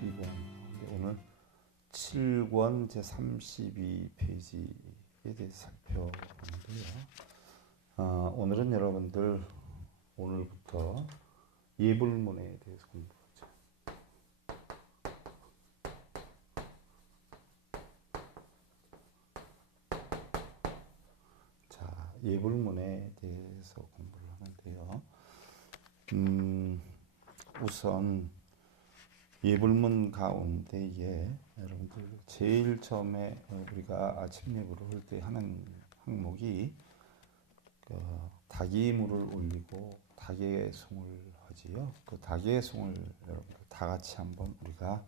2권 오늘 7권 제32페이지에 대해서 살펴보는데요. 오늘은 여러분들 오늘부터 예불문에 대해서 공부하죠. 자, 예불문에 대해서 공부를 하는데요. 우선 예불문 가운데에 여러분들 제일 처음에 우리가 아침 예불을 할 때 하는 항목이 닭이물을 올리고 닭의 송을 하지요. 그 닭의 송을 여러분들 다 같이 한번 우리가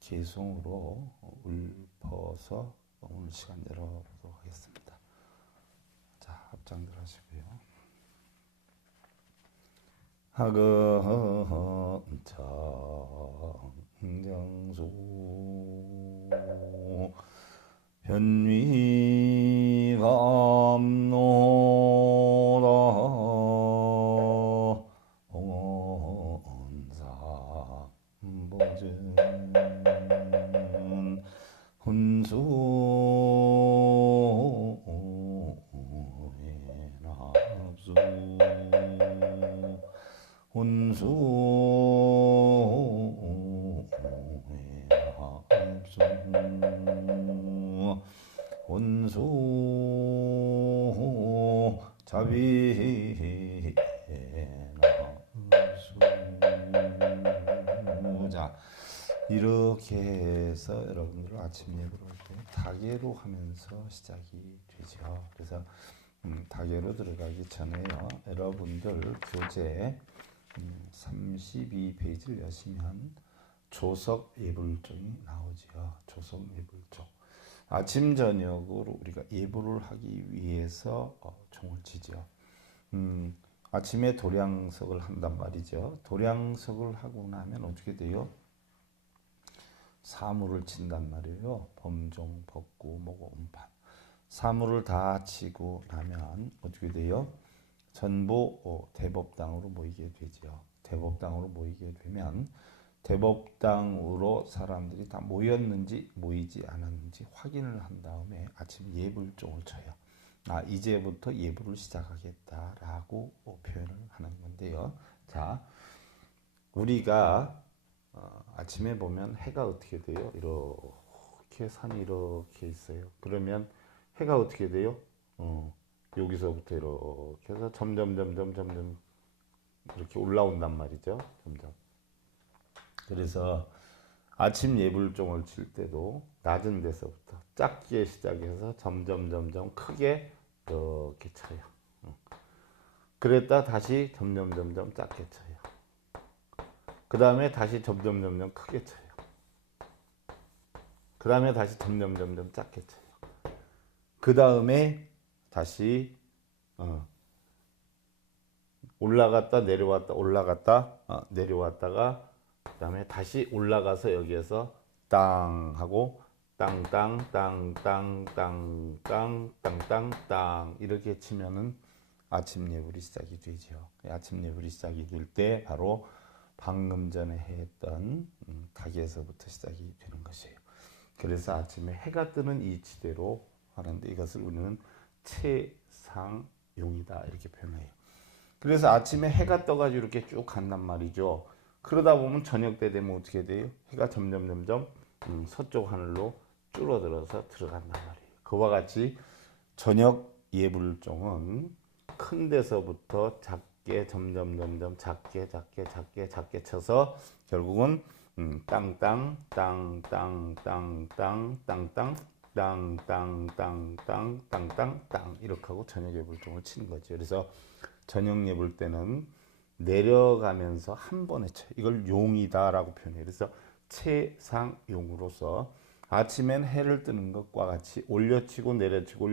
개송으로 읊어서 오늘 시간 열어보도록 하겠습니다. 자, 합장들 하시고요. 하근정수 변위감노라 온삼보증 혼수회납수 혼수 자비납수. 자, 이렇게 해서 여러분들 아침 예불을 할 때 다계로 하면서 시작이 되죠. 그래서 다계로 들어가기 전에요, 여러분들 교재 32페이지를 여시면 조석 예불종이 나오지요. 조석 예불종. 아침 저녁으로 우리가 예불을 하기 위해서 종을 치죠. 아침에 도량석을 한단 말이죠. 도량석을 하고 나면 어떻게 돼요? 사물을 친단 말이에요. 범종, 법구, 모고, 음판. 사물을 다 치고 나면 어떻게 돼요? 전부 대법당으로 모이게 되죠. 대법당으로 모이게 되면 대법당으로 사람들이 다 모였는지 모이지 않았는지 확인을 한 다음에 아침 예불종을 쳐요. 이제부터 예불을 시작하겠다라고 표현을 하는 건데요. 자, 우리가 아침에 보면 해가 어떻게 돼요? 이렇게 산이 이렇게 있어요. 그러면 해가 어떻게 돼요? 여기서부터 이렇게 해서 점점 이렇게 올라온단 말이죠. 점점. 그래서 아침 예불종을 칠 때도 낮은 데서부터 작게 시작해서 점점 크게 이렇게 쳐요. 그랬다 다시 점점 작게 쳐요. 그 다음에 다시 점점 크게 쳐요. 그 다음에 다시 점점 작게 쳐요. 그 다음에 다시 올라갔다 내려왔다 올라갔다 내려왔다가 그 다음에 다시 올라가서 여기에서 땅 하고 땅 이렇게 치면은 아침 예불이 시작이 되죠. 아침 예불이 시작이 될 때 바로 방금 전에 했던 닭에서부터 시작이 되는 것이에요. 그래서 아침에 해가 뜨는 이 지대로 하는데 이것을 우리는 채상용이다 이렇게 표현해요. 그래서 아침에 해가 떠가지고 이렇게 쭉 간단 말이죠. 그러다 보면 저녁 때 되면 어떻게 돼요? 해가 점점 서쪽 하늘로 줄어들어서 들어간단 말이에요. 그와 같이 저녁 예불종은 큰 데서부터 작게 점점 작게 쳐서 결국은 땅땅 이렇게 하고 저녁 예불종을 치는 거죠. 그래서 저녁 예불 때는 내려가면서 한 번에 쳐요. 이걸 용이다라고 표현해요. 그래서 채상용으로서 아침엔 해를 뜨는 것과 같이 올려치고 내려치고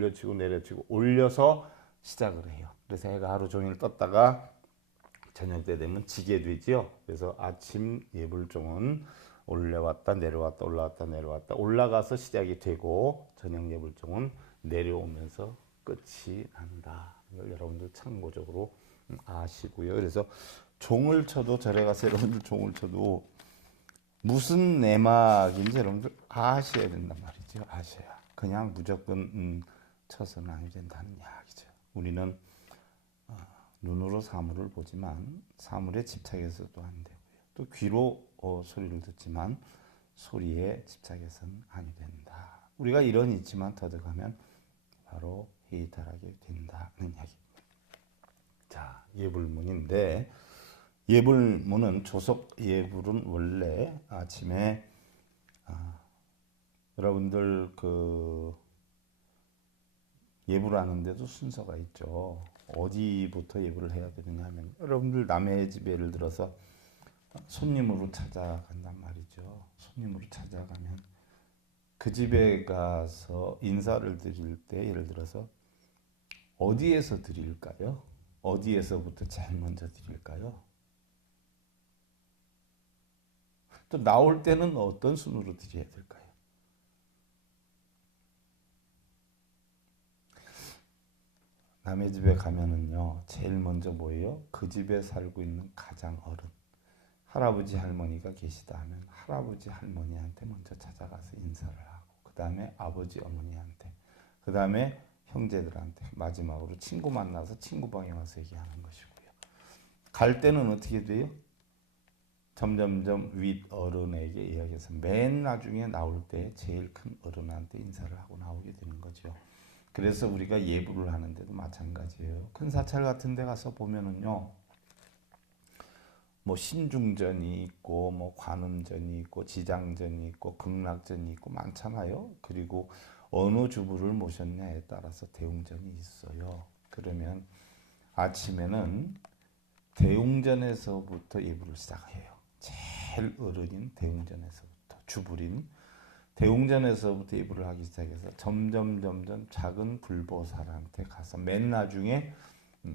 올려서 시작을 해요. 그래서 해가 하루 종일 떴다가 저녁 때 되면 지게 되지요. 그래서 아침 예불종은 올라왔다 내려왔다 올라왔다 내려왔다 올라가서 시작이 되고 저녁 예불종은 내려오면서 끝이 난다. 이걸 여러분들 참고적으로 아시고요. 그래서 종을 쳐도 절에 가서 여러분들 종을 쳐도 무슨 내막인지 여러분들 아셔야 된단 말이죠. 아셔야. 그냥 무조건 쳐서는 아니 된다는 이야기죠. 우리는 눈으로 사물을 보지만 사물에 집착해서도 안 되고요. 또 귀로 소리를 듣지만 소리에 집착해서는 아니 된다. 우리가 이런 이치만 터득하면 바로 해탈하게 된다는 이야기입니다. 자, 예불문인데 예불문은 조속 예불은 원래 아침에 여러분들 그 예불하는데도 순서가 있죠. 어디부터 예불을 해야 되느냐 하면 여러분들 남의 집에 예를 들어서 손님으로 찾아간단 말이죠. 손님으로 찾아가면 그 집에 가서 인사를 드릴 때 예를 들어서 어디에서 드릴까요? 어디에서부터 제일 먼저 드릴까요? 또 나올 때는 어떤 순으로 드려야 될까요? 남의 집에 가면은요, 제일 먼저 뭐예요? 그 집에 살고 있는 가장 어른, 할아버지 할머니가 계시다 하면 할아버지 할머니한테 먼저 찾아가서 인사를 하고, 그 다음에 아버지 어머니한테, 그 다음에 형제들한테, 마지막으로 친구 만나서 친구 방에 와서 얘기하는 것이고요. 갈 때는 어떻게 돼요? 점점점 윗 어른에게 이야기해서 맨 나중에 나올 때 제일 큰 어른한테 인사를 하고 나오게 되는 거죠. 그래서 우리가 예불을 하는데도 마찬가지예요. 큰 사찰 같은 데 가서 보면은요, 뭐 신중전이 있고 뭐 관음전이 있고 지장전이 있고 극락전이 있고 많잖아요. 그리고 어느 주부를 모셨냐에 따라서 대웅전이 있어요. 그러면 아침에는 대웅전에서부터 예불을 시작해요. 제일 어른인 대웅전에서부터, 주불인 대웅전에서부터 예불을 하기 시작해서 점점 작은 불보살한테 가서 맨 나중에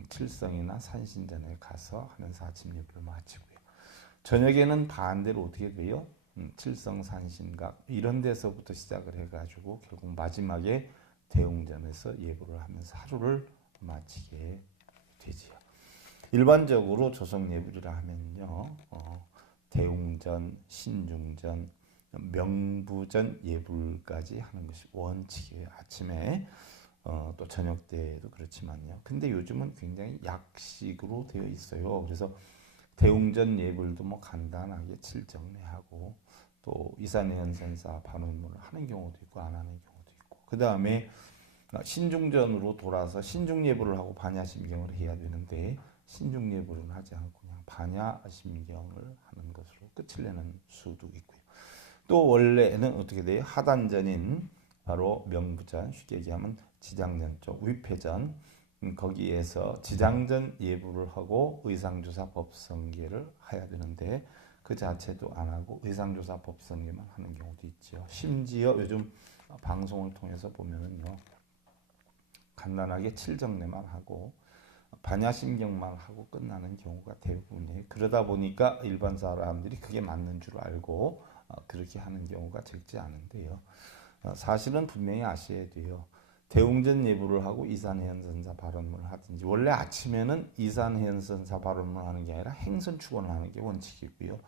칠성이나 산신전에 가서 하면서 아침 예불을 마치고요. 저녁에는 반대로 어떻게 돼요? 칠성, 산신각 이런 데서부터 시작을 해가지고 결국 마지막에 대웅전에서 예불을 하면서 하루를 마치게 되지요. 일반적으로 조성 예불이라 하면요, 대웅전, 신중전, 명부전 예불까지 하는 것이 원칙이에요. 아침에 또 저녁 때도 그렇지만요. 근데 요즘은 굉장히 약식으로 되어 있어요. 그래서 대웅전 예불도 뭐 간단하게 칠정례하고 또 이산해연선사 반원문을 하는 경우도 있고 안 하는 경우도 있고 그 다음에 신중전으로 돌아서 신중예불을 하고 반야심경을 해야 되는데 신중예불은 하지 않고 그냥 반야심경을 하는 것으로 끝을 내는 수도 있고요. 또 원래는 어떻게 돼요? 하단전인 바로 명부전, 쉽게 얘기하면 지장전 쪽, 위패전 거기에서 지장전 예불을 하고 의상조사 법성계를 해야 되는데 그 자체도 안 하고 의상조사 법성계만 하는 경우도 있죠. 심지어 요즘 방송을 통해서 보면은요, 간단하게 칠정례만 하고 반야심경만 하고 끝나는 경우가 대부분이에요. 그러다 보니까 일반 사람들이 그게 맞는 줄 알고 그렇게 하는 경우가 적지 않은데요. 사실은 분명히 아셔야 돼요. 대웅전 예불을 하고 이산해연선사 발언문을 하든지 원래 아침에는 이산해연선사 발언문을 하는 게 아니라 행선축원을 하는 게 원칙이고요.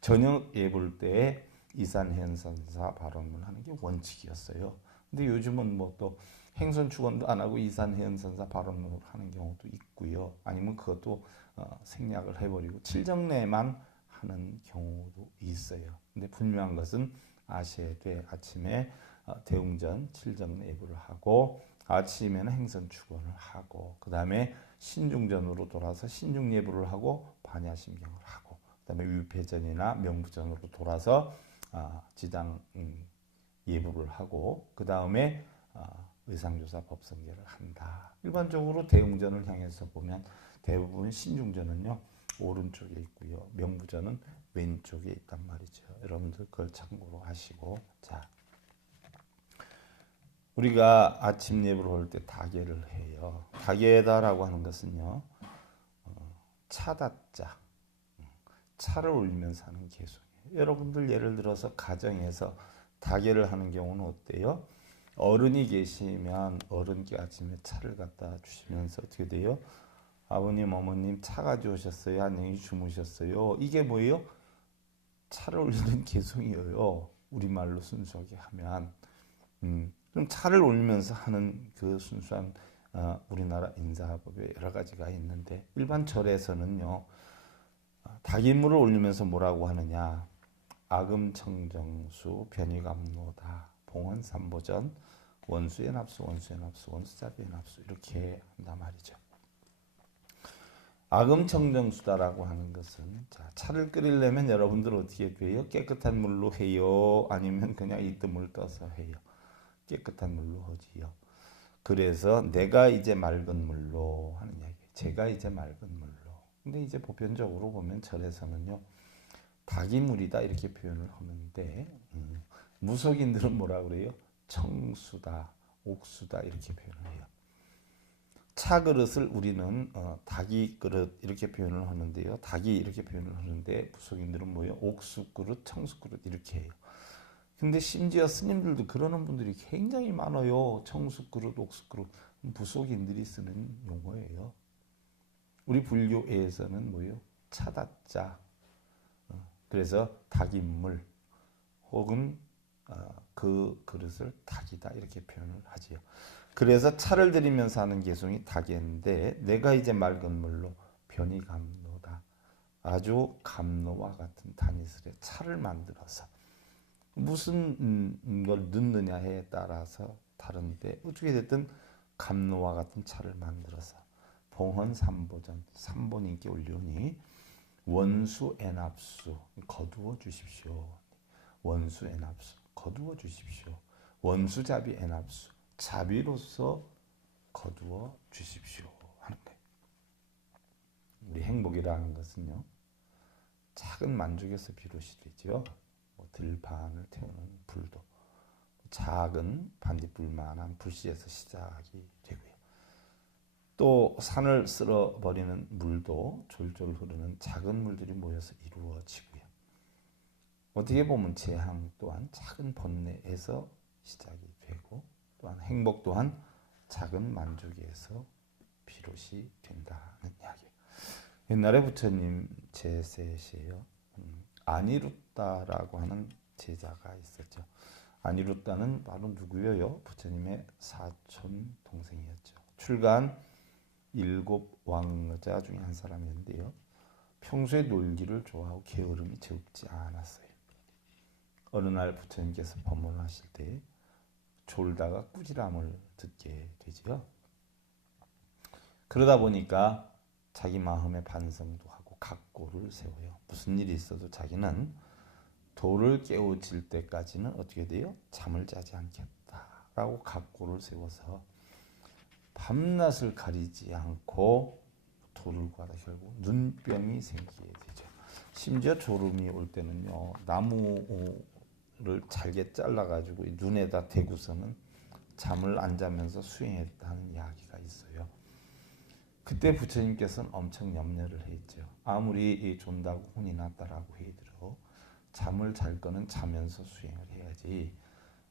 저녁 예불 때에 이산해연선사 발언문을 하는 게 원칙이었어요. 근데 요즘은 뭐 또 행선축원도 안 하고 이산해연선사 발언문을 하는 경우도 있고요. 아니면 그것도 생략을 해버리고 칠정례만 하는 경우도 있어요. 근데 분명한 것은 아셔야 돼. 아침에 대웅전 칠정례 예불을 하고 아침에는 행선축원을 하고 그 다음에 신중전으로 돌아서 신중예불을 하고 반야심경을 하고 그 다음에 위패전이나 명부전으로 돌아서 지장 예불을 하고 그 다음에 의상조사 법성계를 한다. 일반적으로 대웅전을 향해서 보면 대부분 신중전은요 오른쪽에 있고요 명부전은 왼쪽에 있단 말이죠. 여러분들 그걸 참고로 하시고, 자, 우리가 아침 예불을 할 때 다계를 해요. 다계다라고 하는 것은요, 차다자, 차를 올리면서 하는 개송이에요. 여러분들 예를 들어서 가정에서 다계를 하는 경우는 어때요? 어른이 계시면 어른께 아침에 차를 갖다 주시면서 어떻게 돼요? 아버님, 어머님 차 가져오셨어요? 안녕히 주무셨어요? 이게 뭐예요? 차를 올리는 개성이에요. 우리말로 순수하게 하면. 그럼 차를 올리면서 하는 그 순수한 우리나라 인사법에 여러 가지가 있는데 일반 절에서는요. 닭임물을 올리면서 뭐라고 하느냐. 아금청정수 변희감노다 봉헌삼보전 원수의 납수 원수의 납수 원수자비의 납수 이렇게 한단 말이죠. 아금청정수다라고 하는 것은 자, 차를 끓이려면 여러분들 어떻게 돼요? 깨끗한 물로 해요? 아니면 그냥 이뜨물 떠서 해요? 깨끗한 물로 하지요. 그래서 내가 이제 맑은 물로 하는 이야기. 제가 이제 맑은 물로. 근데 이제 보편적으로 보면 절에서는요. 닭이 물이다 이렇게 표현을 하는데 무속인들은 뭐라 그래요? 청수다, 옥수다 이렇게 표현을 해요. 차 그릇을 우리는 닭이 그릇 이렇게 표현을 하는데요. 닭이 이렇게 표현을 하는데 무속인들은 뭐예요? 옥수 그릇, 청수 그릇 이렇게 해요. 근데 심지어 스님들도 그러는 분들이 굉장히 많아요. 청수 그릇, 옥수 그릇 무속인들이 쓰는 용어예요. 우리 불교에서는 뭐예요? 차다자. 그래서 닭인물 혹은 그 그릇을 닭이다 이렇게 표현을 하지요. 그래서 차를 들이면서 하는 개송이 닭인데 내가 이제 맑은 물로 변희감노다. 아주 감노와 같은 단이슬에 차를 만들어서 무슨 걸 넣느냐에 따라서 다른데 어떻게 됐든 감노와 같은 차를 만들어서 봉헌삼보전 삼보님께 올리오니 원수애납수 거두어 주십시오. 원수애납수 거두어 주십시오. 원수자비애납수 자비로서 거두어 주십시오 하는 거예요. 우리 행복이라는 것은요. 작은 만족에서 비롯이 되죠. 들판을 태우는 불도 작은 반딧불만한 불씨에서 시작이 되고요. 또 산을 쓸어버리는 물도 졸졸 흐르는 작은 물들이 모여서 이루어지고요. 어떻게 보면 재앙 또한 작은 번뇌에서 시작이 되고 또한 행복 또한 작은 만족에서 비롯이 된다는 이야기예요. 옛날에 부처님 제세시에요. 아니루따라고 하는 제자가 있었죠. 아니루따는 바로 누구예요? 부처님의 사촌 동생이었죠. 출가한 7 왕자 중에 한 사람이었는데요. 평소에 놀기를 좋아하고 게으름이 적지 않았어요. 어느 날 부처님께서 법문을 하실 때 졸다가 꾸지람을 듣게 되지요. 그러다 보니까 자기 마음의 반성도 하고 각고를 세워요. 무슨 일이 있어도 자기는 도를 깨우칠 때까지는 어떻게 돼요? 잠을 자지 않겠다라고 각고를 세워서 밤낮을 가리지 않고 도를 구하다 결국 눈병이 생기게 되죠. 심지어 졸음이 올 때는요. 나무를 잘게 잘라가지고 눈에다 대고서는 잠을 안 자면서 수행했다는 이야기가 있어요. 그때 부처님께서는 엄청 염려를 했죠. 아무리 존다고 혼이 났다라고 해도 잠을 잘 거는 자면서 수행을 해야지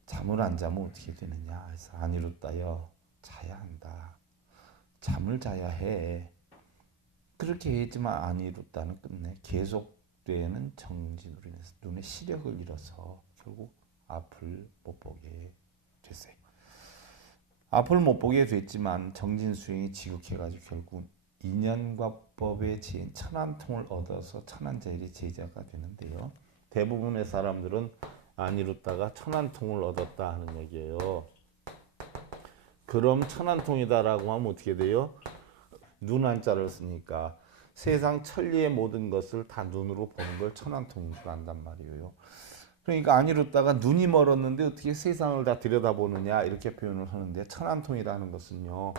잠을 안 자면 어떻게 되느냐. 그래서 아니루따여 자야 한다. 잠을 자야 해. 그렇게 했지만 아니루따는 끝내 계속되는 정진으로 인해서 눈에 시력을 잃어서 결국 앞을 못 보게 됐어요. 앞을 못 보게 됐지만 정진 수행이 지극해가지고 결국 인연과법의 지인 천안통을 얻어서 천안제일의 제자가 되는데요. 대부분의 사람들은 아니루따가 천안통을 얻었다 하는 얘기예요. 그럼 천안통이다라고 하면 어떻게 돼요? 눈 한자를 쓰니까 세상 천리의 모든 것을 다 눈으로 보는 걸 천안통으로 한단 말이에요. 그러니까 아니루따가 눈이 멀었는데 어떻게 세상을 다 들여다보느냐 이렇게 표현을 하는데 천안통이라는 것은요.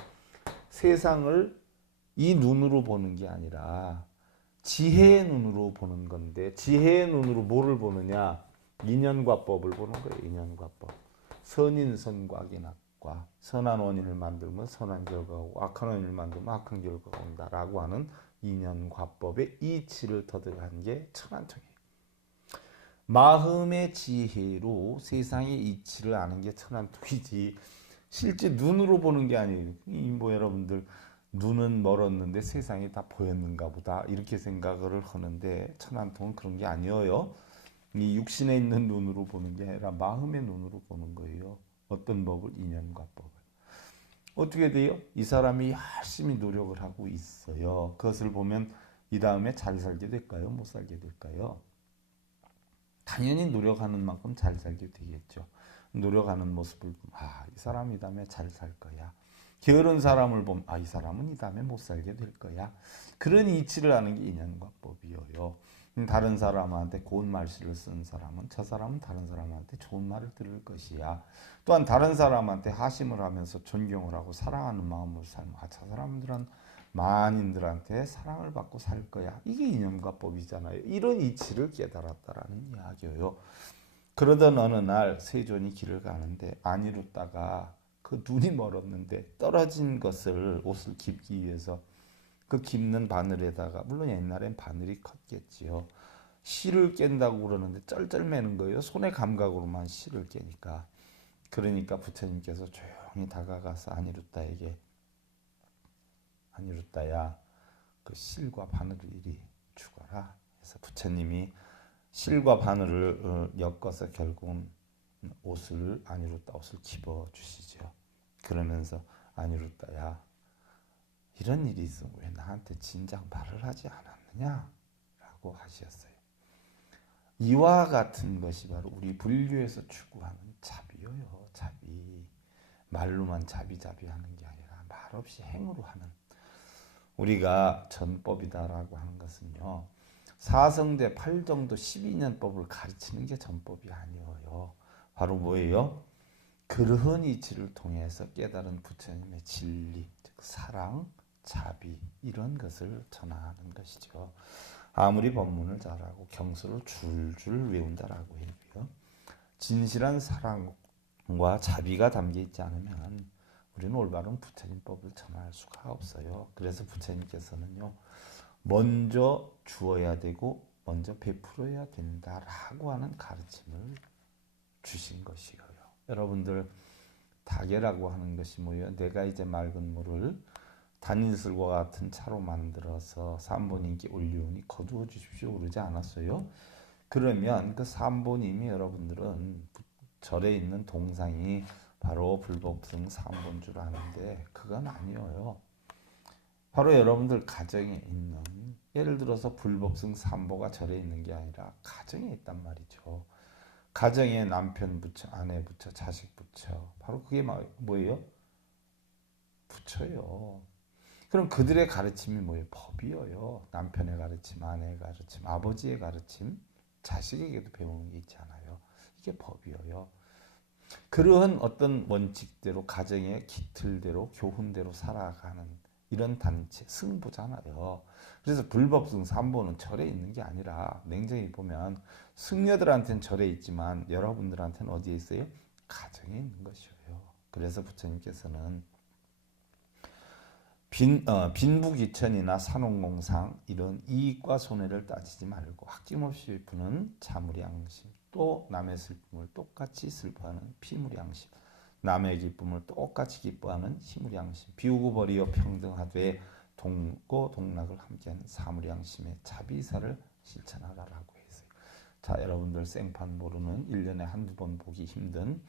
세상을 이 눈으로 보는 게 아니라 지혜의 눈으로 보는 건데 지혜의 눈으로 뭐를 보느냐? 인연과법을 보는 거예요. 인연과법. 선인선과 악인악과 선한 원인을 만들면 선한 결과가 오고 악한 원인을 만들면 악한 결과가 온다라고 하는 인연과법의 이치를 터득한 게 천안통이에요. 마음의 지혜로 세상의 이치를 아는 게 천안통이지 실제 눈으로 보는 게 아니에요. 뭐 여러분들 눈은 멀었는데 세상이 다 보였는가 보다 이렇게 생각을 하는데 천안통은 그런 게 아니에요. 이 육신에 있는 눈으로 보는 게 아니라 마음의 눈으로 보는 거예요. 어떤 법을? 이념과 법을. 어떻게 돼요? 이 사람이 열심히 노력을 하고 있어요. 그것을 보면 이 다음에 잘 살게 될까요? 못 살게 될까요? 당연히 노력하는 만큼 잘 살게 되겠죠. 노력하는 모습을 보면 이 사람이 이 다음에 잘 살 거야. 게으른 사람을 보면 이 사람은 이 다음에 못 살게 될 거야. 그런 이치를 하는 게 인연과 법이에요. 다른 사람한테 고운 말씨를 쓰는 사람은 저 사람은 다른 사람한테 좋은 말을 들을 것이야. 또한 다른 사람한테 하심을 하면서 존경을 하고 사랑하는 마음으로 살면 저 사람들은 만인들한테 사랑을 받고 살 거야. 이게 인연과 법이잖아요. 이런 이치를 깨달았다라는 이야기예요. 그러던 어느 날 세존이 길을 가는데 안 이뤘다가 그 눈이 멀었는데 떨어진 것을 옷을 깁기 위해서 그 깁는 바늘에다가, 물론 옛날엔 바늘이 컸겠지요, 실을 깬다고 그러는데 쩔쩔매는 거예요. 손의 감각으로만 실을 깨니까. 그러니까 부처님께서 조용히 다가가서 아니루따에게, 아니루따야 그 실과 바늘을 이리 주거라. 그래서 부처님이 실과 바늘을 엮어서 결국은 옷을, 아니루따 옷을 집어 주시죠. 그러면서 아니루따야, 이런 일이 있으면 왜 나한테 진작 말을 하지 않았느냐? 라고 하셨어요. 이와 같은 것이 바로 우리 불교에서 추구하는 자비예요. 자비. 말로만 자비자비 하는 게 아니라 말없이 행으로 하는, 우리가 전법이다라고 하는 것은요, 사성대 8정도 12년법을 가르치는 게 전법이 아니에요. 바로 뭐예요? 그러한 이치를 통해서 깨달은 부처님의 진리, 즉 사랑, 자비, 이런 것을 전하는 것이죠. 아무리 법문을 잘하고 경수를 줄줄 외운다라고 해도요, 진실한 사랑과 자비가 담겨 있지 않으면 우리는 올바른 부처님법을 전할 수가 없어요. 그래서 부처님께서는요, 먼저 주어야 되고 먼저 베풀어야 된다라고 하는 가르침을 주신 것이에요. 여러분들, 다계라고 하는 것이 뭐예요? 내가 이제 맑은 물을 단인술과 같은 차로 만들어서 삼보님께 올리오니 거두어 주십시오 그러지 않았어요? 그러면 그 삼보님이, 여러분들은 절에 있는 동상이 바로 불법승 삼보인 줄 아는데 그건 아니에요. 바로 여러분들 가정에 있는, 예를 들어서 불법승 삼보가 절에 있는 게 아니라 가정에 있단 말이죠. 가정에 남편 부처, 아내 부처, 자식 부처, 바로 그게 뭐예요? 부처요. 그럼 그들의 가르침이 뭐예요? 법이에요. 남편의 가르침, 아내의 가르침, 아버지의 가르침, 자식에게도 배우는 게 있잖아요. 이게 법이에요. 그러한 어떤 원칙대로, 가정의 기틀대로, 교훈대로 살아가는 이런 단체, 승부잖아요. 그래서 불법승 삼보는 절에 있는 게 아니라, 냉정히 보면 승려들한테는 절에 있지만 여러분들한테는 어디에 있어요? 가정에 있는 것이에요. 그래서 부처님께서는 빈부귀천이나 산업공상 이런 이익과 손해를 따지지 말고 아낌없이 베푸는 자무량심, 또 남의 슬픔을 똑같이 슬퍼하는 피무량심, 남의 기쁨을 똑같이 기뻐하는 희무량심, 비우고 버리어 평등하되 동고 동락을 함께하는 사무량심의 자비사를 실천하라라고 했어요. 자, 여러분들 생판 모르는 1년에 한두 번 보기 힘든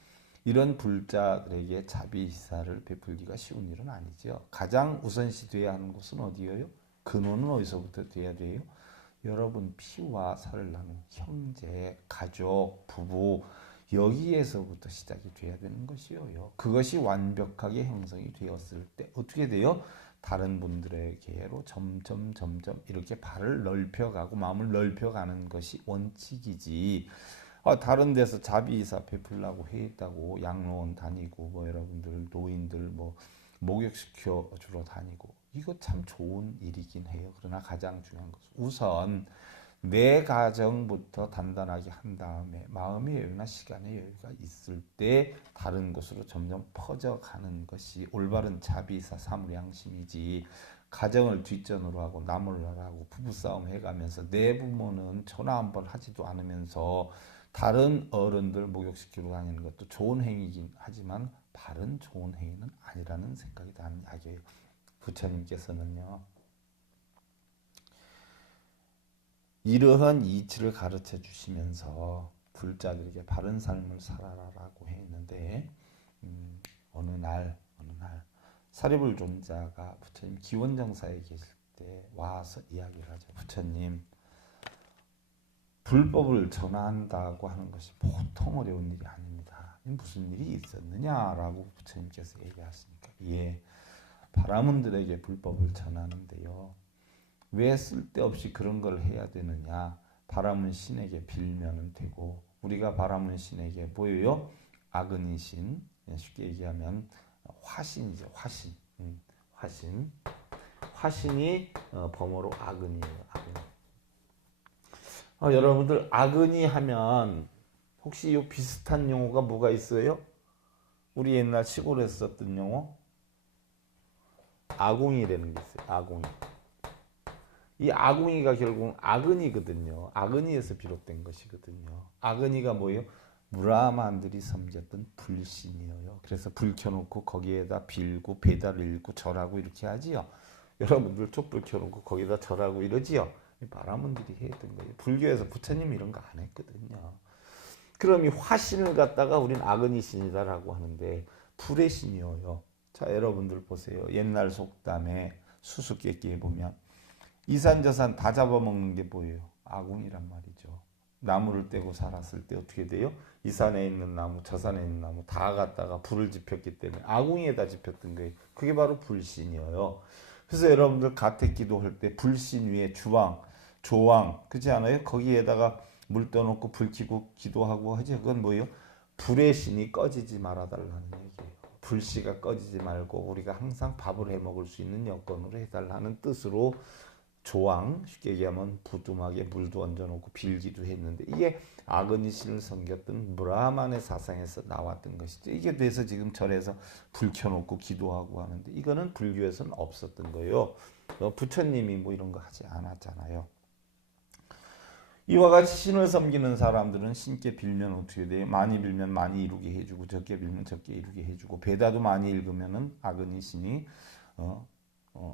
이런 불자들에게 자비사를 베풀기가 쉬운 일은 아니죠. 가장 우선시 돼야 하는 곳은 어디예요? 근원은 어디서부터 돼야 돼요? 여러분 피와 살을 나눈 형제, 가족, 부부, 여기에서부터 시작이 돼야 되는 것이에요. 그것이 완벽하게 형성이 되었을 때 어떻게 돼요? 다른 분들에게로 점점 이렇게 발을 넓혀가고 마음을 넓혀가는 것이 원칙이지. 다른 데서 자비이사 베풀라고 해있다고 양로원 다니고 여러분들 노인들 목욕시켜 주러 다니고, 이거 참 좋은 일이긴 해요. 그러나 가장 중요한 것은 우선 내 가정부터 단단하게 한 다음에 마음의 여유나 시간의 여유가 있을 때 다른 곳으로 점점 퍼져가는 것이 올바른 자비이사 사무량심이지, 가정을 뒷전으로 하고 나몰라라고 부부싸움 해가면서 내 부모는 전화 한 번 하지도 않으면서 다른 어른들 목욕시키러 다니는 것도 좋은 행위이긴 하지만 바른 좋은 행위는 아니라는 생각이 나는 이야기예요. 부처님께서는요, 이러한 이치를 가르쳐 주시면서 불자들에게 바른 삶을 살아라라고 했는데 어느 날 사리불 존자가 부처님 기원정사에 계실 때 와서 이야기를 하죠. 부처님, 불법을 전한다고 하는 것이 보통 어려운 일이 아닙니다. 무슨 일이 있었느냐라고 부처님께서 얘기하시니까 예, 바라문들에게 불법을 전하는데요. 왜 쓸데없이 그런 걸 해야 되느냐? 바라문 신에게 빌면은 되고 우리가 바라문 신에게 보여요? 아그니 신, 쉽게 얘기하면 화신이죠. 화신. 화신. 화신이 범어로 아그니예요. 아그니. 여러분들 아그니 하면 혹시 이 비슷한 용어가 뭐가 있어요? 우리 옛날 시골에서 썼던 용어? 아궁이라는 게 있어요. 아궁이. 이 아궁이가 결국은 아그니거든요. 아그니에서 비롯된 것이거든요. 아그니가 뭐예요? 무라만들이 섬겼던 불신이에요. 그래서 불 켜놓고 거기에다 빌고 배달을 읽고 절하고 이렇게 하지요. 여러분들 촛불 켜놓고 거기다 절하고 이러지요. 바라문들이 했던 거예요. 불교에서 부처님 이런 거 안 했거든요. 그럼 이 화신을 갖다가 우린 아그니 신이다라고 하는데 불의 신이에요. 자, 여러분들 보세요. 옛날 속담에 수수께끼에 보면 이산저산 다 잡아먹는 게 뭐예요? 아궁이란 말이죠. 나무를 떼고 살았을 때 어떻게 돼요? 이 산에 있는 나무, 저 산에 있는 나무 다 갖다가 불을 지폈기 때문에 아궁이에다 지폈던 거예요. 그게 바로 불신이에요. 그래서 여러분들 가택기도 할 때 불신 위에 주왕, 조왕, 그렇지 않아요? 거기에다가 물 떠놓고 불 켜고 기도하고 하지. 그건 뭐예요? 불의 신이 꺼지지 말아달라는 얘기예요. 불씨가 꺼지지 말고 우리가 항상 밥을 해 먹을 수 있는 여건으로 해달라는 뜻으로 조왕, 쉽게 얘기하면 부두막에 물도 얹어놓고 빌기도 했는데 이게 아그니 신을 섬겼던 브라만의 사상에서 나왔던 것이죠. 이게 돼서 지금 절에서 불 켜놓고 기도하고 하는데 이거는 불교에서는 없었던 거예요. 부처님이 뭐 이런 거 하지 않았잖아요. 이와 같이 신을 섬기는 사람들은 신께 빌면 어떻게 돼요? 많이 빌면 많이 이루게 해주고 적게 빌면 적게 이루게 해주고 배다도 많이 읽으면은 아그니 신이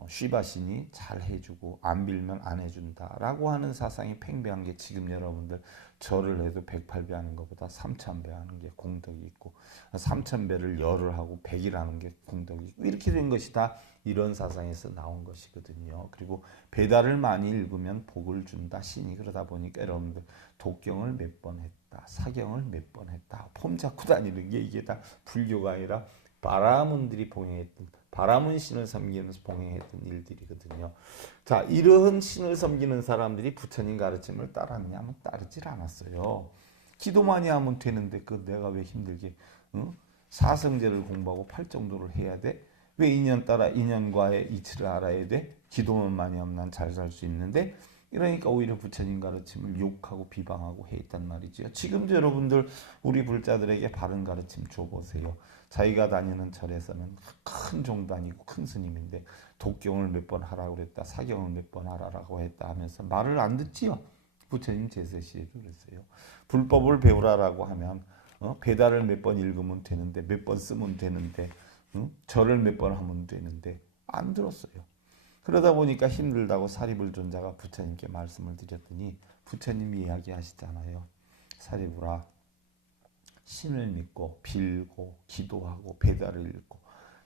쉬바 신이 잘 해주고 안 빌면 안 해준다라고 하는 사상이 팽배한 게 지금 여러분들 절을 해도 108배 하는 것보다 3000배 하는 게 공덕이 있고 3000배를 열을 하고 100일 하는 게 공덕이 있고 이렇게 된 것이 다 이런 사상에서 나온 것이거든요. 그리고 배달을 많이 읽으면 복을 준다 신이. 그러다 보니까 여러분들 독경을 몇 번 했다, 사경을 몇 번 했다, 폼 잡고 다니는 게 이게 다 불교가 아니라 바라문들이 봉행했던 바라문 신을 섬기면서 봉행했던 일들이거든요. 자, 이러한 신을 섬기는 사람들이 부처님 가르침을 따랐냐면 따르질 않았어요. 기도 많이 하면 되는데 그 내가 왜 힘들게 사성제를 공부하고 팔정도를 해야 돼? 왜 인연 따라 인연과의 이치를 알아야 돼? 기도만 많이 하면 난 잘 살 수 있는데 이러니까 오히려 부처님 가르침을 욕하고 비방하고 했단 말이죠. 지금도 여러분들 우리 불자들에게 바른 가르침 줘보세요. 자기가 다니는 절에서는 큰 종단이고 큰 스님인데 독경을 몇 번 하라고 그랬다, 사경을 몇 번 하라고 했다 하면서 말을 안 듣지요. 부처님 제세 시에도 그랬어요. 불법을 배우라라고 하면 배달을 몇 번 읽으면 되는데 몇 번 쓰면 되는데 절을 몇 번 하면 되는데 안 들었어요. 그러다 보니까 힘들다고 사리불 존자가 부처님께 말씀을 드렸더니 부처님이 이야기하시잖아요. 사리불아, 신을 믿고 빌고 기도하고 배달을 읽고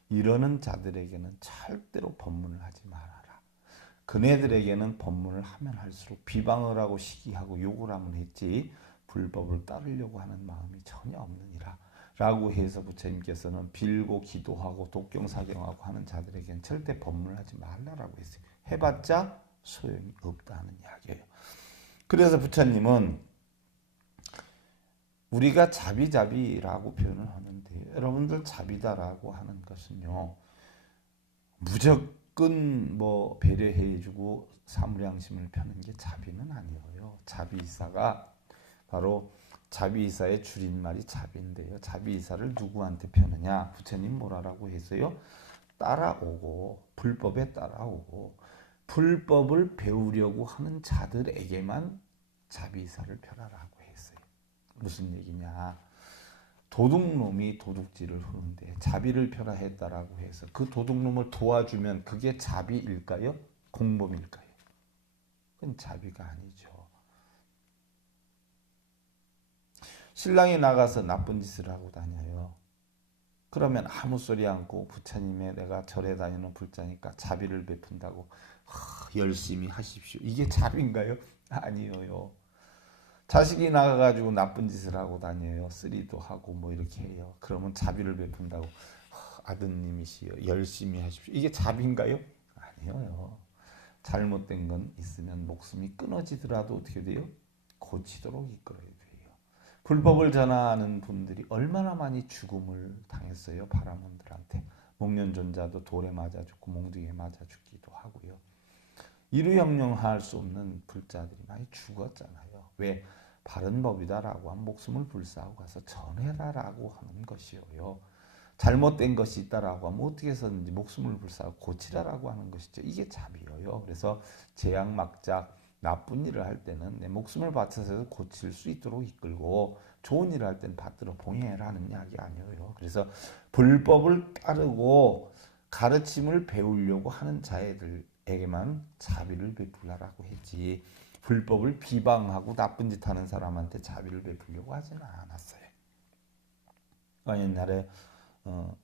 이러는 자들에게는 절대로 법문을 하지 말아라. 그네들에게는 법문을 하면 할수록 비방을 하고 시기하고 욕을 하면 했지 불법을 따르려고 하는 마음이 전혀 없느니라. 라고 해서 부처님께서는 빌고 기도하고 독경사경하고 하는 자들에게는 절대 법문을 하지 말라라고 했어요. 해봤자 소용이 없다는 이야기예요. 그래서 부처님은 우리가 자비자비라고 표현을 하는데 여러분들 자비다라고 하는 것은요. 무조건 뭐 배려해주고 사무량심을 펴는 게 자비는 아니에요. 자비이사가 바로 자비이사의 줄임말이 자비인데요. 자비이사를 누구한테 펴느냐? 부처님 뭐라고 했어요? 따라오고 불법에 따라오고 불법을 배우려고 하는 자들에게만 자비이사를 펴라라고 했어요. 무슨 얘기냐? 도둑놈이 도둑질을 하는데 자비를 펴라 했다라고 해서 그 도둑놈을 도와주면 그게 자비일까요? 공범일까요? 그건 자비가 아니죠. 신랑이 나가서 나쁜 짓을 하고 다녀요. 그러면 아무 소리 않고 부처님의 내가 절에 다니는 불자니까 자비를 베푼다고 열심히 하십시오. 이게 자비인가요? 아니에요. 자식이 나가가지고 나쁜 짓을 하고 다녀요. 쓰리도 하고 뭐 이렇게 해요. 그러면 자비를 베푼다고 아드님이시여 열심히 하십시오. 이게 자비인가요? 아니에요. 잘못된 건 있으면 목숨이 끊어지더라도 어떻게 돼요? 고치도록 이끌어야 돼요. 불법을 전하는 분들이 얼마나 많이 죽음을 당했어요. 바라몬들한테. 목련존자도 돌에 맞아 죽고 몽둥이에 맞아 죽기도 하고요. 이루영령할 수 없는 불자들이 많이 죽었잖아요. 왜? 바른 법이다라고 한 목숨을 불사하고 가서 전해라라고 하는 것이요. 잘못된 것이 있다라고 하면 어떻게 해서든지 목숨을 불사하고 고치라라고 하는 것이죠. 이게 자비예요. 그래서 제약막작 나쁜 일을 할 때는 내 목숨을 바쳐서 고칠 수 있도록 이끌고 좋은 일을 할 때는 받들어 봉해라는 이야기 아니에요. 그래서 불법을 따르고 가르침을 배우려고 하는 자애들에게만 자비를 베풀라라고 했지 불법을 비방하고 나쁜 짓 하는 사람한테 자비를 베풀려고 하지는 않았어요. 옛날에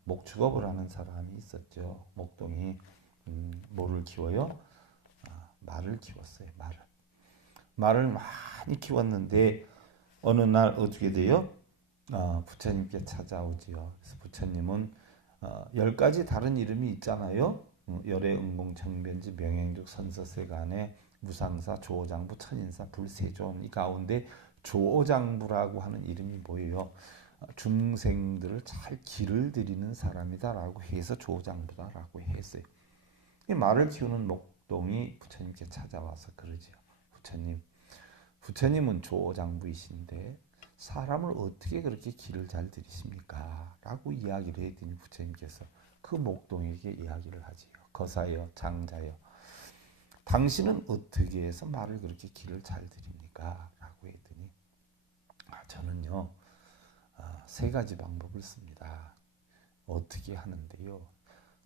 목축업을 하는 사람이 있었죠. 목동이 뭐를 키워요? 말을 키웠어요. 말을 많이 키웠는데 어느 날 어떻게 돼요? 부처님께 찾아오지요. 그래서 부처님은 10가지 다른 이름이 있잖아요. 열애, 응공, 정변지, 명행죽, 선서세간에 무상사, 조오장부, 천인사, 불세존 이 가운데 조오장부라고 하는 이름이 뭐예요? 중생들을 잘 길을 들이는 사람이다라고 해서 조오장부다라고 했어요. 말을 키우는 목동이 부처님께 찾아와서 그러지요. 부처님은 조오장부이신데 사람을 어떻게 그렇게 길을 잘 들이십니까? 라고 이야기를 했더니 부처님께서 그 목동에게 이야기를 하지요. 거사여, 장자여, 당신은 어떻게 해서 말을 그렇게 길을 잘 들입니까? 라고 했더니 저는요 3가지 방법을 씁니다. 어떻게 하는데요?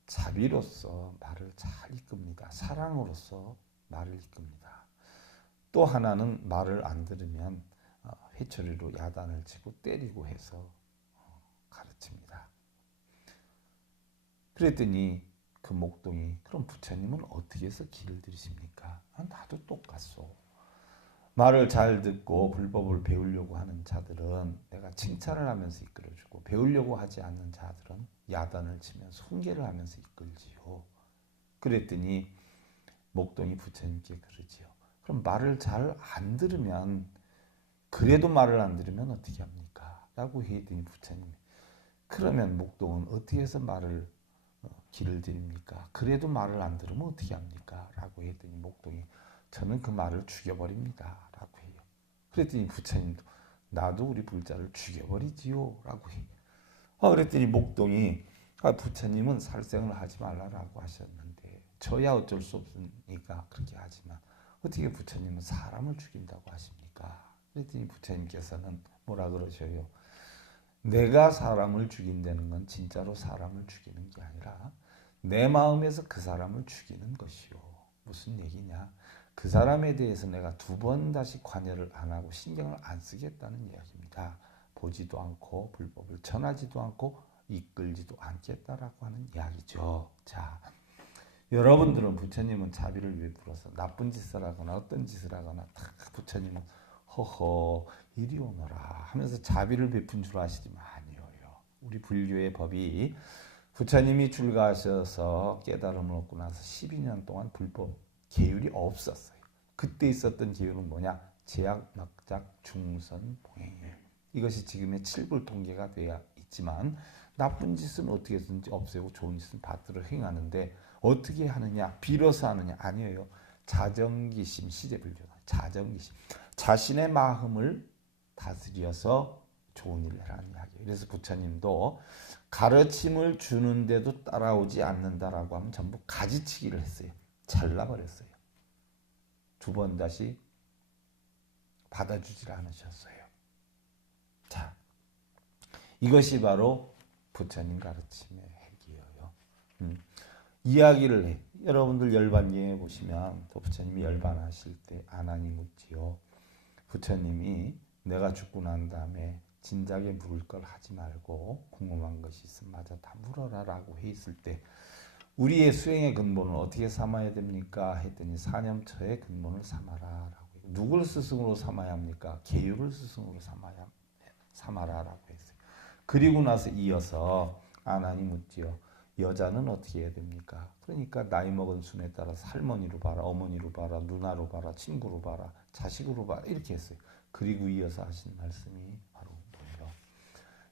자비로서 말을 잘 이끕니다. 사랑으로서 말을 이끕니다. 또 하나는 말을 안 들으면 회초리로 야단을 치고 때리고 해서 가르칩니다. 그랬더니 그 목동이 그럼 부처님은 어떻게 해서 길을 들이십니까? 나도 똑같소. 말을 잘 듣고 불법을 배우려고 하는 자들은 내가 칭찬을 하면서 이끌어주고 배우려고 하지 않는 자들은 야단을 치면서 훈계를 하면서 이끌지요. 그랬더니 목동이 부처님께 그러지요. 그럼 말을 잘 안 들으면 그래도 말을 안 들으면 어떻게 합니까? 라고 했더니 부처님이 그러면 목동은 어떻게 해서 말을 길을 드립니까? 그래도 말을 안 들으면 어떻게 합니까? 라고 했더니 목동이 저는 그 말을 죽여버립니다. 라고 해요. 그랬더니 부처님도 나도 우리 불자를 죽여버리지요. 라고 해요. 그랬더니 목동이 부처님은 살생을 하지 말라라고 하셨는데 저야 어쩔 수 없으니까 그렇게 하지만 어떻게 부처님은 사람을 죽인다고 하십니까? 그랬더니 부처님께서는 뭐라 그러셔요? 내가 사람을 죽인다는 건 진짜로 사람을 죽이는 게 아니라 내 마음에서 그 사람을 죽이는 것이요. 무슨 얘기냐? 그 사람에 대해서 내가 2번 다시 관여를 안 하고 신경을 안 쓰겠다는 이야기입니다. 보지도 않고 불법을 전하지도 않고 이끌지도 않겠다라고 하는 이야기죠. 자, 여러분들은 부처님은 자비를 베풀어서 나쁜 짓을 하거나 어떤 짓을 하거나 다 부처님은 허허 이리 오너라 하면서 자비를 베푼 줄 아시지만 아니에요. 우리 불교의 법이 부처님이 출가하셔서 깨달음을 얻고 나서 12년 동안 불법 계율이 없었어요. 그때 있었던 계율은 뭐냐? 제약, 막작, 중선, 봉행이에요. 이것이 지금의 7불 통계가 되어 있지만 나쁜 짓은 어떻게든지 없애고 좋은 짓은 받들어 행하는데 어떻게 하느냐? 빌어서 하느냐? 아니에요. 자정기심, 시대불교. 자정기심. 자신의 마음을 다스려서 좋은 일을 하라는 이야기예요. 그래서 부처님도 가르침을 주는데도 따라오지 않는다라고 하면 전부 가지치기를 했어요. 잘라버렸어요. 2번 다시 받아주질 않으셨어요. 자, 이것이 바로 부처님 가르침의 핵이에요. 이야기를 해. 여러분들 열반기에 보시면 또 부처님이 열반하실 때 아난이 묻지요. 부처님이 내가 죽고 난 다음에 진작에 물을 걸 하지 말고 궁금한 것이 있으면 마저 다 물어라라고 해 있을 때 우리의 수행의 근본은 어떻게 삼아야 됩니까? 했더니 사념처의 근본을 삼아라라고. 누굴 스승으로 삼아야 합니까? 계율을 스승으로 삼아라라고 했어요. 그리고 나서 이어서 아난이 묻지요. 여자는 어떻게 해야 됩니까? 그러니까 나이 먹은 순에 따라서 할머니로 봐라, 어머니로 봐라, 누나로 봐라, 친구로 봐라, 자식으로 봐라 이렇게 했어요. 그리고 이어서 하신 말씀이 바로 뭐예요?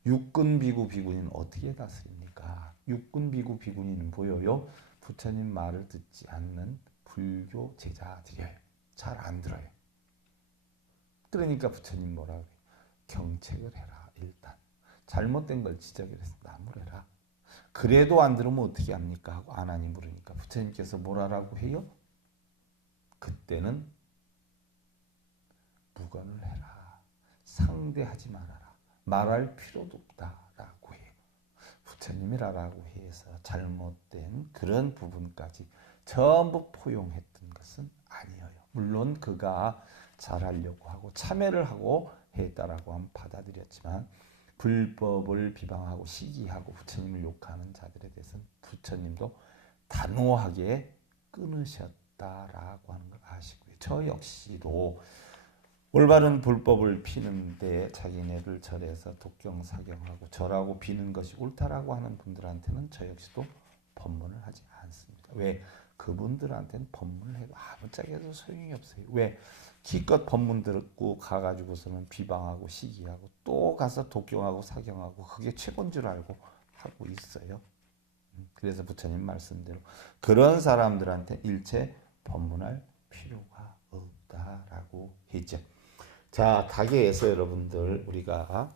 육군 비구 비군인 어떻게 다스립니까? 육군 비구 비군인은 뭐예요? 부처님 말을 듣지 않는 불교 제자들이에요. 잘 안 들어요. 그러니까 부처님 뭐라고 해요? 경책을 해라. 일단 잘못된 걸 지적을 해서 나무래라. 그래도 안 들으면 어떻게 합니까? 하고 아난이 물으니까 부처님께서 뭐라고 해요? 그때는 무건을 해라. 상대하지 말아라. 말할 필요도 없다라고 해요. 부처님이라고 해서 잘못된 그런 부분까지 전부 포용했던 것은 아니에요. 물론 그가 잘하려고 하고 참여를 하고 했다라고 하면 받아들였지만 불법을 비방하고 시기하고 부처님을 욕하는 자들에 대해서는 부처님도 단호하게 끊으셨다라고 하는 걸 아시고요. 저 역시도 올바른 불법을 피는데 자기네를 절에서 독경사경하고 절하고 비는 것이 옳다라고 하는 분들한테는 저 역시도 법문을 하지 않습니다. 왜? 그분들한테는 법문을 해도 아무짝에 해도 소용이 없어요. 왜? 기껏 법문 듣고 가가지고서는 비방하고 시기하고 또 가서 독경하고 사경하고 그게 최고인 줄 알고 하고 있어요. 그래서 부처님 말씀대로 그런 사람들한테 일체 법문할 필요가 없다라고 했죠. 자, 닭에서 여러분들 우리가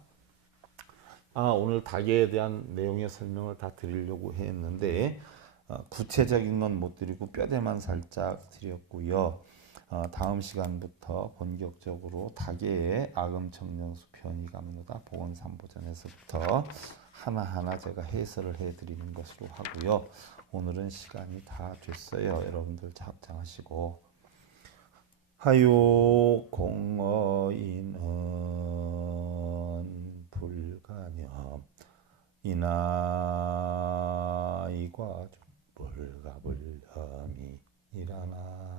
오늘 닭에 대한 내용의 설명을 다 드리려고 했는데 구체적인 건 못 드리고 뼈대만 살짝 드렸고요. 다음 시간부터 본격적으로 닭의 아금청정수 편의감로다 보건 3보전에서부터 하나하나 제가 해설을 해드리는 것으로 하고요. 오늘은 시간이 다 됐어요. 여러분들 합장하시고 하요 공어인은 불가념 이나이과 불가불념이 일어나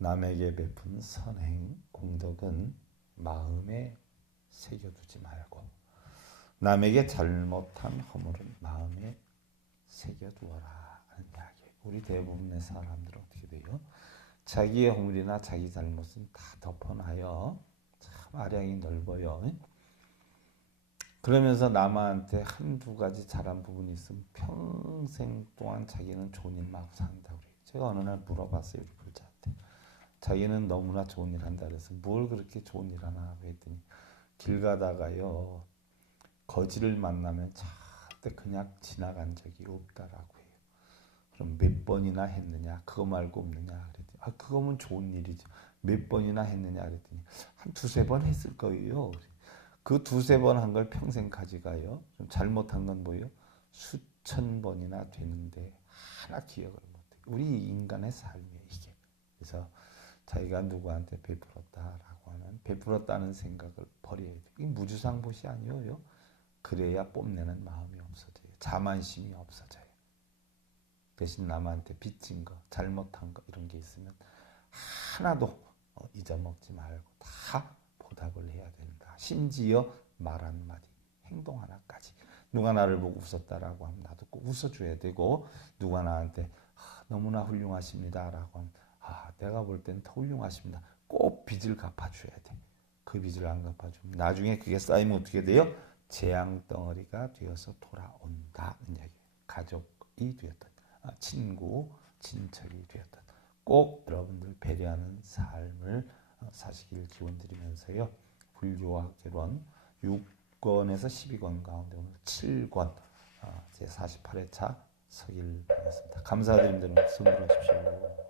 남에게 베푼 선행 공덕은 마음에 새겨두지 말고 남에게 잘못한 허물은 마음에 새겨두어라 하는 이야기예요. 우리 대부분의 사람들은 어떻게 돼요? 자기의 허물이나 자기 잘못은 다 덮어놔요. 참 아량이 넓어요. 그러면서 남한테 한두 가지 잘한 부분이 있으면 평생 동안 자기는 좋은 일만 하고 산다고 그래요. 제가 어느 날 물어봤어요. 우리 불자한테. 자기는 너무나 좋은 일 한다 그래서 뭘 그렇게 좋은 일 하나 하고 했더니 길 가다가요. 거지를 만나면 절대 그냥 지나간 적이 없다라고 해요. 그럼 몇 번이나 했느냐? 그거 말고 없느냐? 그랬더니 그거면 좋은 일이죠. 몇 번이나 했느냐? 그랬더니 한 두세 번 했을 거예요. 그 두세 번 한 걸 평생 가져가요. 좀 잘못한 건 뭐예요? 수천 번이나 되는데 하나 기억을 못해요. 우리 인간의 삶이에요, 이게. 그래서 자기가 누구한테 베풀었다라고 하는 베풀었다는 생각을 버려야 돼요. 이게 무주상보시 아니에요. 그래야 뽐내는 마음이 없어져요. 자만심이 없어져요. 대신 남한테 빚진 거, 잘못한 거 이런 게 있으면 하나도 잊어먹지 말고 다 보답을 해야 된다. 심지어 말 한마디, 행동 하나까지. 누가 나를 보고 웃었다라고 하면 나도 꼭 웃어줘야 되고 누가 나한테 너무나 훌륭하십니다라고 하면 내가 볼 때는 더 훌륭하십니다. 꼭 빚을 갚아줘야 돼. 그 빚을 안 갚아주면 나중에 그게 쌓이면 어떻게 돼요? 재앙덩어리가 되어서 돌아온다는 이야기예요. 가족이 되었던, 친구, 친척이 되었던 꼭 여러분들 배려하는 삶을 사시길 기원드리면서요. 불교학개론 6권에서 12권 가운데 오늘 7권 제 48회차 서길 하겠습니다. 감사드립니다. 선물하십시오.